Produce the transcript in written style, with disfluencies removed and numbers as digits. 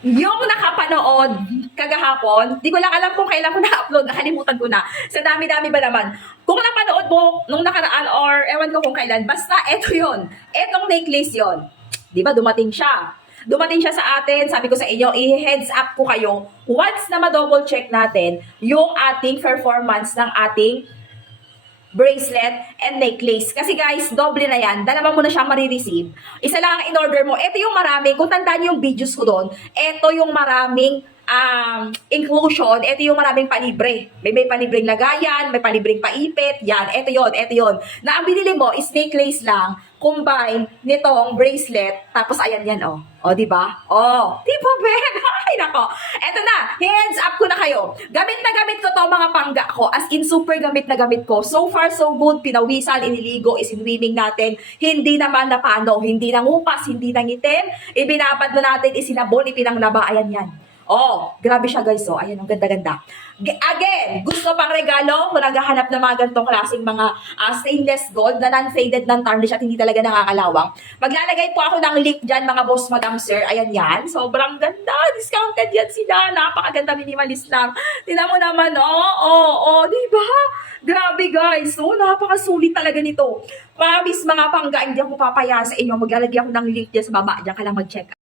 Yung nakapanood kagahapon, di ko lang alam kung kailan ko na-upload, nakalimutan ko na. Sa dami-dami ba naman. Kung napanood mo nung nakaraan or ewan ko kung kailan, basta eto yun. Etong necklace yon. Di ba dumating siya? Dumating siya sa atin, sabi ko sa inyo, i-heads up ko kayo once na ma-double check natin yung ating performance ng ating bracelet and necklace. Kasi guys, doble na yan. Dalawa mo na siyang marireceive. Isa lang ang in-order mo. Ito yung maraming, kung tandaan yung videos ko doon, ito yung maraming inclusion, ito yung maraming palibre. May palibreng lagayan, may palibreng paipit, yan, ito yon. Na ang binili mo is necklace lang, combine nitong bracelet, tapos ayan yan, oh. O, di ba? Oh, di ba, Ben? Ay, nako. Eto na, hands up ko na kayo. Gamit na gamit ko to mga pangga ko, as in super gamit na gamit ko. So far, so good. Pinawisan, iniligo, isinwimming natin. Hindi naman napano, hindi nangupas, hindi nangitim. Ibinabad na natin, isinabon, ipinanglaba, ayan yan. Oh, grabe siya guys. Oh, ayan, ang ganda-ganda. Again, gusto pang regalo kung naghahanap ng mga ganitong klaseng mga stainless gold na non-faded, non-tarnish at hindi talaga nakakalawang. Maglalagay po ako ng link dyan mga boss, madam, sir. Ayan yan. Sobrang ganda. Discounted yan sila. Napakaganda, minimalist lang. Tingnan mo naman, diba? Grabe guys. So, napakasulit talaga nito. Promise mga pangga, hindi ako papaya sa inyo. Maglalagay ako ng link dyan sa baba. Diyan ka lang mag-check.